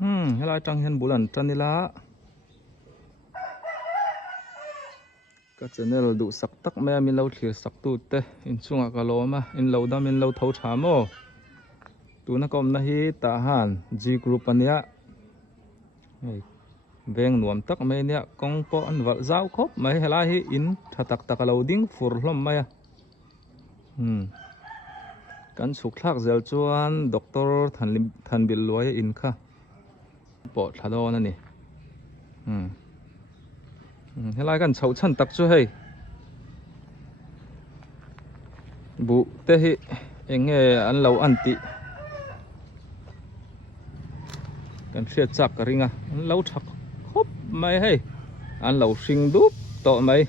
helai tang hian bulan tanila ka channel du sak tak mai min lo thlir sak tu te in chunga ka lawma in lo dam in lo tho thamo tuna kom na hi ta han G group ania veng nuam tak mai nia kong po an wal zau khop mai helai hi in thatak tak lo ding fur hlom mai kan suk thlak zel chuan doctor than bil luai in kha po thadon ani helai kan chho chan tak chu hei bu te hi enge an lo an ti kan hriat chak ka ringa an lo thak khop mai hei an lo hring dup to mai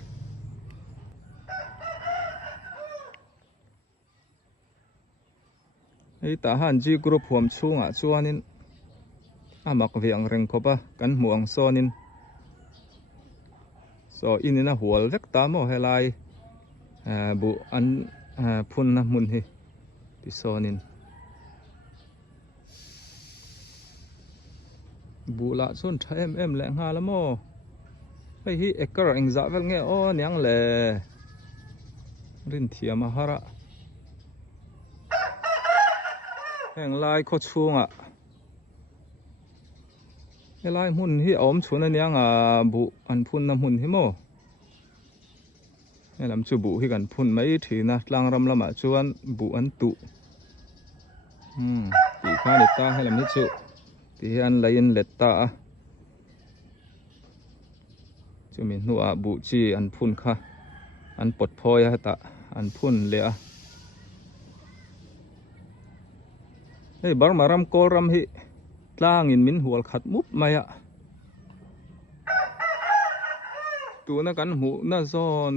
hei ta han G group huam chunga chuanin amak viang reng khopa kan muang sonin so inina hual vek ta mo helai bu an phun na mun hi ti sonin bu la chun tha em le nga la mo hei hi ekar engza vel nge o nyang le rin thiama hara heng lai kho chunga helai mun hi om chuna niang bu an phun na mun hi mo helam chu bu hi kan phun mai thina tlang ram lama chuan bu an tu ti kha ni ta helam hi chu ti an lain letta chu min nu a bu chi an phun kha an pot phoi ha ta an phun le a hei bar maram kol ram hi tlang in min hual khat mup maya tu na kan mu na zon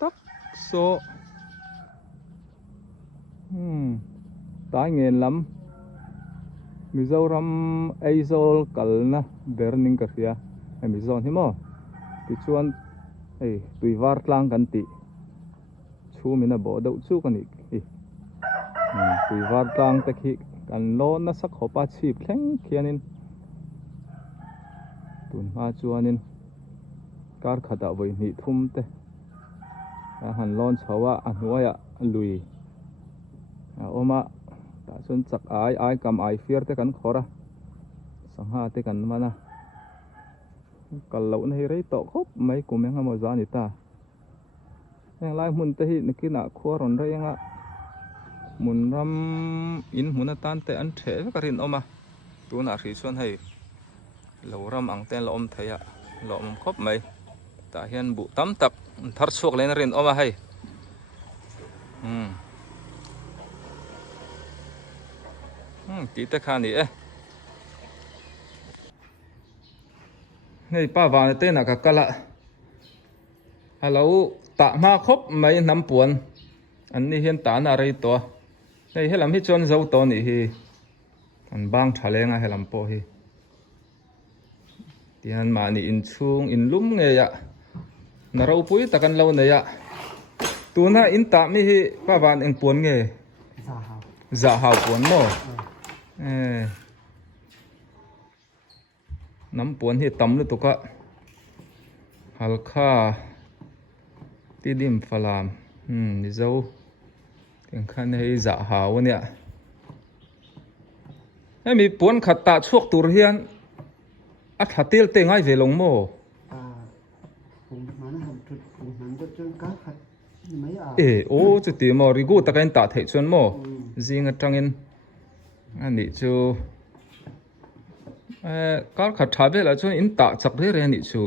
tak so tai ngen lam Mizoram Aizol kalna berning ka sia Amazon hi mo ti chuan ei tui var tlang kan ti chu mina bo deuh chu kan ni tui var tlang te khi kan lo na sak hopa chip thleng khianin tun ma chuanin kar khata voi ni thum te han lon chawa a hnuaya lui oma ta chun chak ai kam ai fiar te kan khora sangha te kan mana kal lo nei rei to khop mai kumeng ha mo za ni ta heng lai mun te hi nikina khuaron renga mun ram in huna tan te an the karin oma tuna ri chuan hei lo ram ang ten lo om theya lo om khop mai ta hian bu tam tak thar chuak len rin oma hei tí te kha ni hei pa wa te na ka kala hello ta ma khop mai nam puan an ni hian ta na rei to hei helam hi chon zo to ni hi an bang thalenga helam po hi tian ma ni in chung in lum nge ya na ro pui takan lo ne ya tuna in ta mi hi pa wan eng puan nge za hao puan mo nắm puan hi tam lu tuka halkha ti dim falam ni zo tiếng khan hei za haw ania hei mi puan khat ta chuak tur hian a thatil te ngai ve long mo ô chu ti mo rigu takain ta thei chuan mo zinga tangin ani chu kar khat tha bela chuan in ta chak re ni chu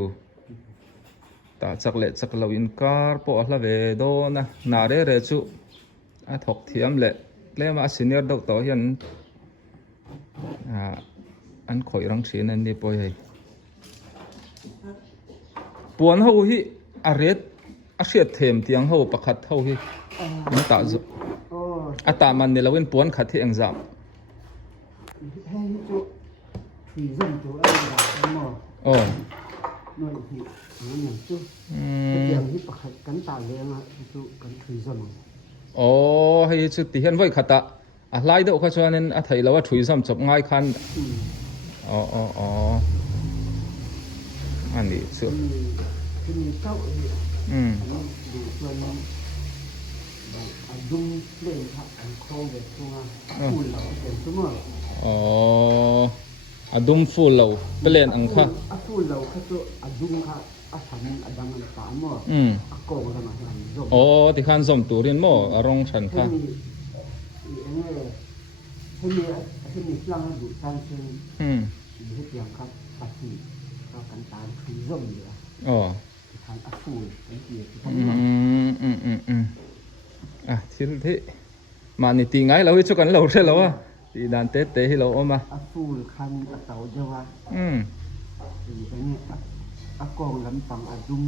ta chak le chak lo in kar po hla ve do na re chu a thok thiam le lema senior doctor hian an khoi rang thin an ni poi hei puan ho hi a ret a hriat them tiang ho pakhat ho hi in ta zo ata man ni lawin puan khat hi engzam hei chu ti hian voi khata a hlai deuh kha chuanin a thei lo a thui zam chop ngai khan อ๋ออ๋ออ๋ออันนี้สุดที่มีเจ้าเนี่ย อืม อันนี้ดูส่วนอันดุงเล่นครับอันโค้งเด็ดตัวพูดเราเป็นสมมติ อ๋ออะดุมฟูลเราเปลี่ยนอังค่ะอ่ะพูดเราแค่ตัวอันดุงค่ะอ่ะฉันอันดังอันสามอ่ะ อืม อ่ะโกงกันมาอันจบ อ๋อที่ขันสมตูรินโมอารมณ์ฉัน ที่ ค่ะ มีที่มีสร้างดูสร้างเชิง อืม อยู่ที่เตียงครับปฏิก็กันตามคือร่มอยู่ อ๋อ ทางอัฟูเป็นเกียรติท่าน อ่ะที่มานี่ตีไงเราวิจุกันเราใช่แล้ววะตีดานเตะเตะให้เราออกมาอัฟูคันอัเตาเจาวะ อืม อันนี้อักองลำปังอัดุม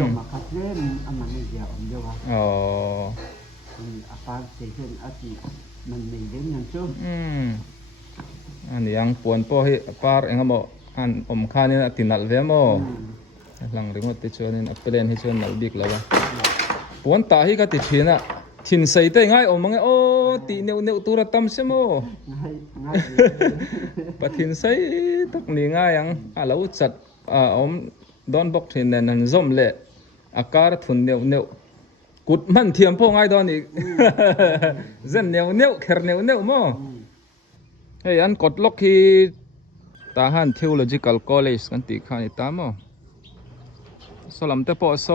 ลงมาคัดเล่นอันมันไม่เดียวอันเดียววะ อ๋อ อัปาเสียงอาจิมันไม่เล่นอย่างเชื่อ อืมอันนี้ยังปวนพ่อให้ปาร์เองก็บอกอันอมคานี่ตินัลเวมหลังเรื่องว่าติดเชื้อนี่เปลี่ยนให้เชื้อนัลบิกแล้ววะปวนตาให้ก็ติดเชื้อน่ะทินใส่เต้ง่ายอมมังโอ้ตีเนียวตัวระตำใช่ไหม ง่ายง่าย ปะทินใส่ตักนี่ง่ายยังเราจัดอมดอนบอกทินนั่นซอมเละอาการทุนเนียวกุดมันเทียมพ่อง่ายดอนอีกเส้นเนียวแข็งเนียวมั้งเฮ้ยอันกดล็อกที่ทหาร Theological College กันตีข้านี่ตามมั้งสลัมเตปอส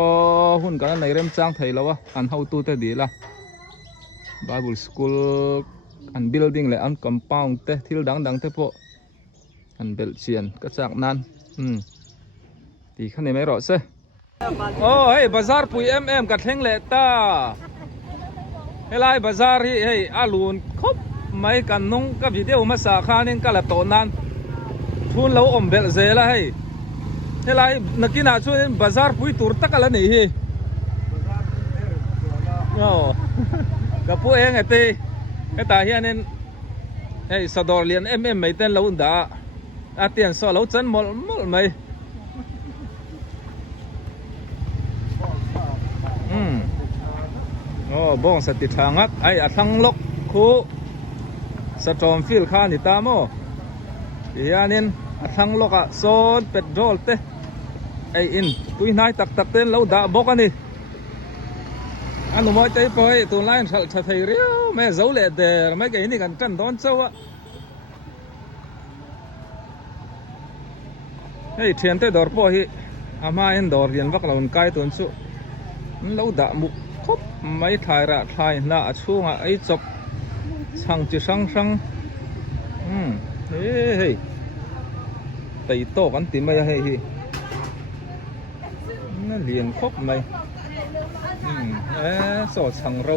หุ่นกันในเริ่มจ้างไทยแล้ววะอันเฮาตูเตดีละ Bible School อัน building เลยอัน compound เตทิลดังเตปออันเบลเชียนก็จากนั้นตีข้านี่ไม่รอดเซ่โอ้เฮ้ยบาซาร์ปุยกัดเฮงเลต้าเฮ้ยบาซาร์เฮ้ยอาลูนครบไม่กันนุ่งกับวิดีโอมาสาขานี่ก็ละโตนั้นทุนเราอมเบลเซละเฮ้ยนักกินอาช่วยบาซาร์ปุยตูร์ตักอะไรนี่เฮ้ยโอ้กับปุยเองไอ้ตีไอ้ตาเฮียนี่เฮ้ยสะดอเรียนไม่เต้นเราอุ่นด่าอาเตียนสอเราจันหมดไม่โอ้บ้องสติทางักไอ้ทั้งลกคู่สตอมฟิลข้านิตามโมยานินทั้งลกโซนเป็ดโดลเตไอ้อินตุยนายตักเต้นแล้วด่าบอกกันนี่อันนู้นมาใจไปตัวไล่ชัดไทยเรียวแม่เจ้าเล่เดอร์ไม่เกี่ยนี่กันจันโดนเจ้าเฮ้ยเทียนเตดอร์ปอยอามาเห็นดอร์เรียนวักเราอุนไกตัวนู้เราด่ามุกคบไม่ถ่ายระถ่ายหน้าช่วงไอ้จบช่างจะช่างเฮ้ยตีโต้กันตีไม่ให้นั่นเรียนครบไหมสอดช่างเรา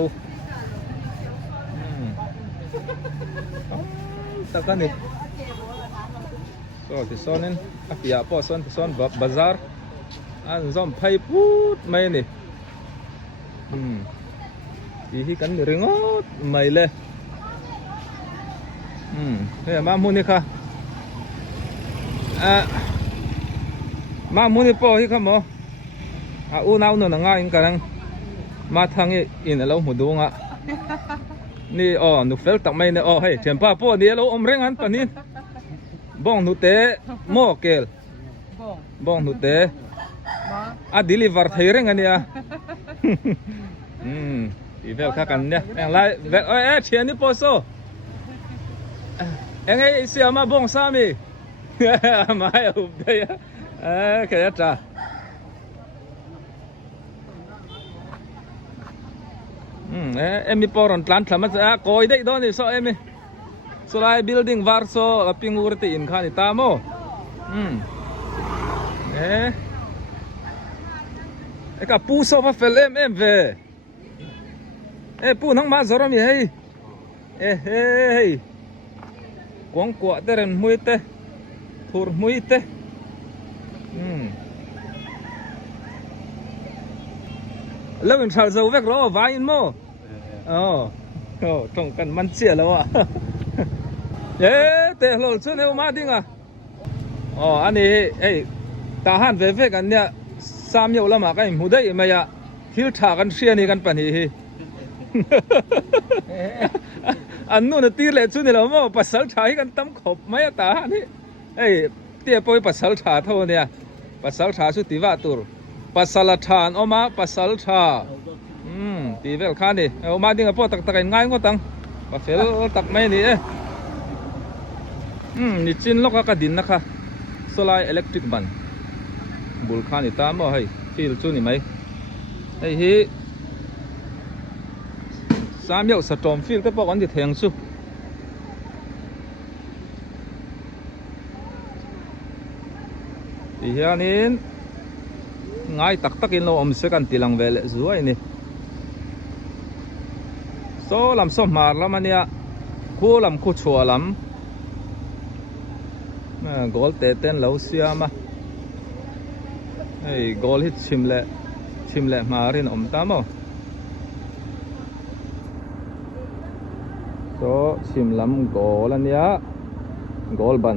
ตะกันนี่สอดที่ซ้อนนั่นอาพิยาป้อซ้อนบาซาร์อันซ้อมไพ่พูดไหมนี่อีกันเรื่องไม่เลยเฮ้ยมามุนี่ค่ะมามุนี่พอที่ข้ามออูน่าหนังง่ายกันมาทางอินเราหูดวงนี่อ๋อหนูเฟลตักไม่เนี่ยอ๋อเฮ้ยเฉียนป้าพ่อเดียวเราอมเร่งอันปนินบ้องหนูเตะโมเกลบ้องหนูเตะดิลิเวอร์ไทยเร่งอันเนี่ยอีเวลข้ากันเนี่ยอย่างไรเวลเชียนนี่พอโซ่ไงเสียมาบ้องสามีมาอุบเดียแค่จ้ามีปอร์นพลันทำมาจะคอยได้ตอนนี้โซ่มีโซลาร์บิลดิ้งวาร์โซ่พิงอูร์ตีอินข้านี่ตามโมกับปูโซ่มาเฟลเวปูนังมาจอร์มีเฮ้ยกวางกวาดเดินมุยเตะทูร์มุยเตะแล้วเป็นชาวเจ้าเวกเราวายินโมตรงกันมันเสียแล้วอ่ะเตะเราช่วยเฮลมาดิ้งอ่ะอันนี้ทหารเวกกันเนี่ยสามยาวละมากันมุได้ไหมอ่ะฮิลทากันเชียนี่กันปนี่อันนู้นตีเลยช่วยเราโม่ปัสสาวะกันตั้มขบไม่ตานี่ เตี้ยปอยปัสสาวะเท่าเนี่ยปัสสาวะสุดที่ว่าตัวปัสสาวะทานออกมาปัสสาวะตีเวลข้านี่เอามาดิ้งกับพวกตักง่ายก็ตังปัสเฟลตักไม่นี่นี่จินล็อกก็ดินนะคะโซลาร์อิเล็กทริกบันบุลข้านี่ตามว่าให้ฟิลจูนี่ไหมฮีสามยกสตอมฟิลแต่พวกอันที่แทงสู้ที่เฮียนี่ง่ายตักอินเราอมเสกันตีลังเวลสวยนี่โซลำส้มมาแล้วมันเนี่ยคู่ลำคู่ชัวลำกอลเตเต้นเหลาเสียมากอลฮิตชิมเละมารินอมตามอ่ะโซชิมลำกอลเนี่ยกอลบัน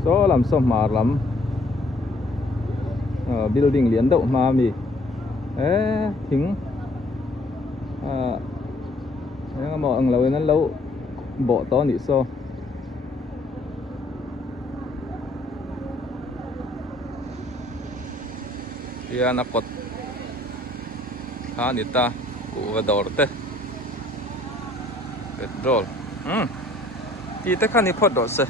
โซลำส้มมาลำbuilding เหรียญดอกมามีถึงยังมองเรานั้นเราเบาตอนนี้โซที่นักกดนิตากูว่าดอร์เต้เปโตรลที่แต่ขันนี้พอดอร์เซ่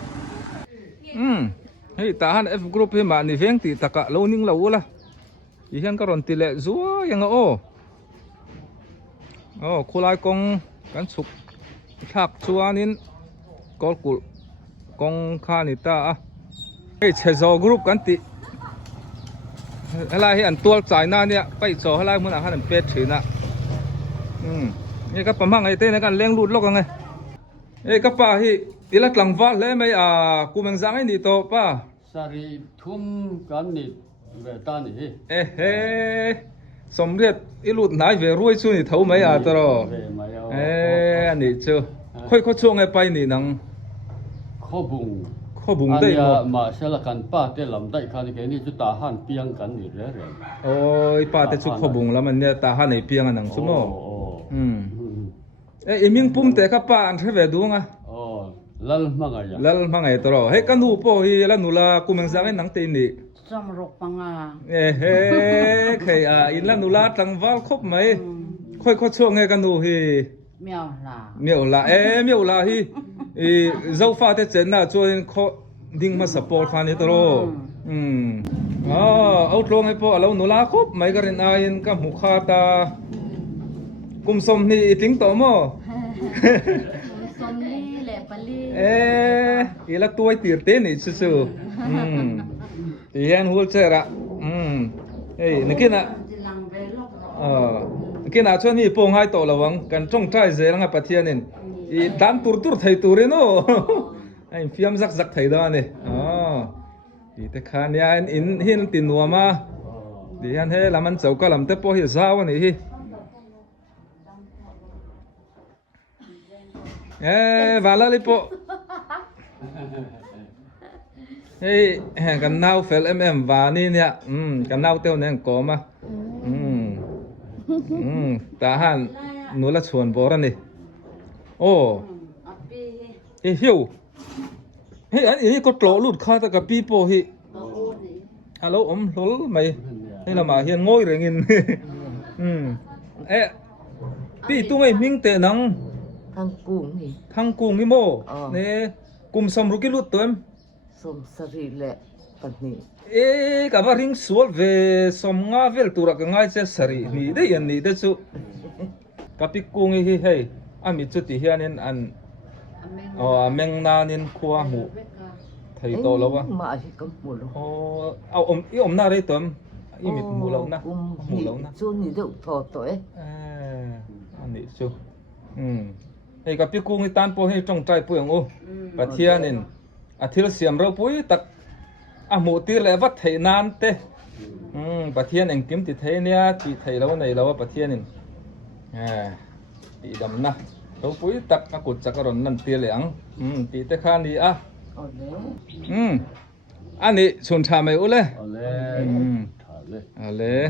tahan F group he ma ni veng ti taka lo ning lo la i hian ka ron ti le zuwa yang khulai kong kan chuk thak chuanin kol kul kong kha ni ta chezo group kan ti hala hi an tual chai na nia pai cho hala mun a han an pet thina ni ka pamang ai te na kan leng lut lok ang ka pa hi ilat lang va le mai kumeng zang ai ni to pa sari thum kan ni ve ta niสมเด็จอีหลุดนายเวรวยช่วยนี่เท่าไหมตลอดอันนี้เจ้าค่อยช่วงไงไปนี่นังข้อบุงได้มาเสละกันป้าเตลำได้คันนี้นี่จุตาหันเปียงกันนี่เรื่อยโอ้ยป้าแต่ชุกข้อบุงแล้วมันเนี่ยตาหันในเปียงอันนังซุ่มมิงปุ่มแต่กับป้าอันเทเวดูงะลัลมังไงตลอดกันหูโป้ฮีแล้วหนูละกูมังซังไอ้นังตีนี่จำรกปังใครอินแล้วหนูละตั้งวัลครบไหมค่อยช่วงไงกันดูฮีเมียวละฮีเจ้าฟ้าแต่เจนน่ะช่วยเขาดิ้งมาสปอร์ตคันนี้ตลอดเอาตรงไอ้พวกเราหนูละครบไหมกันอินอายินกับหูขาตากุมสมนี่ติ้งต่อมั้งสมนี่แหละปลีอีละตัวตีเต้นนี่ซื่อๆยันหัวเจระนึกนะนึกนะช่วงนี้ปงให้โตระวังกันจ้องใจเจรังกับปะเทียนินอีดันตุรไทยตุเรโน่ไอ้ฟิล์มซักไทยด้านนี่อีแต่ขานยาอินหินตินนัวมาดิยันเฮละมันเจ้าก็ลำเตปโอหิซาวนี่vale li po kan nau fel va ni nia kan nau teo neng ko ma ta han nu la chuan bor ani hiu an ko tlo lut kha ta ka pi po hi alo lol mai la ma hian ngoi rengin pi tu ngai ming te nang thằng cung ni mo ne kum som ru ki lut toem som sari le pani ka ba ring sual ve som nga vel tura ka ngai che sari ni de yan ni de chu ka pi kung hi hei ami chu ti hianin an ameng na nin khwa mu thei to lo wa ma hi kam mu lo om na re tom i mit mu lo na chu ni de tho to ani chuกับพี่กุ้งตันพอให้จงใจปุ่ยงปัทเทียนินอาทิตย์เสียมเราปุ่ยตักหมูตีเลยวัดไทยนานเต้ปัทเทียนเองกิมติไทยเนี่ยติไทยแล้วในเราปัทเทียนินตีดำนะเราปุ่ยตักกุดจักรนนั่นตีเหลียงตีเตข้านี้อันนี้ชนชาไม่อุเลยเอาเลย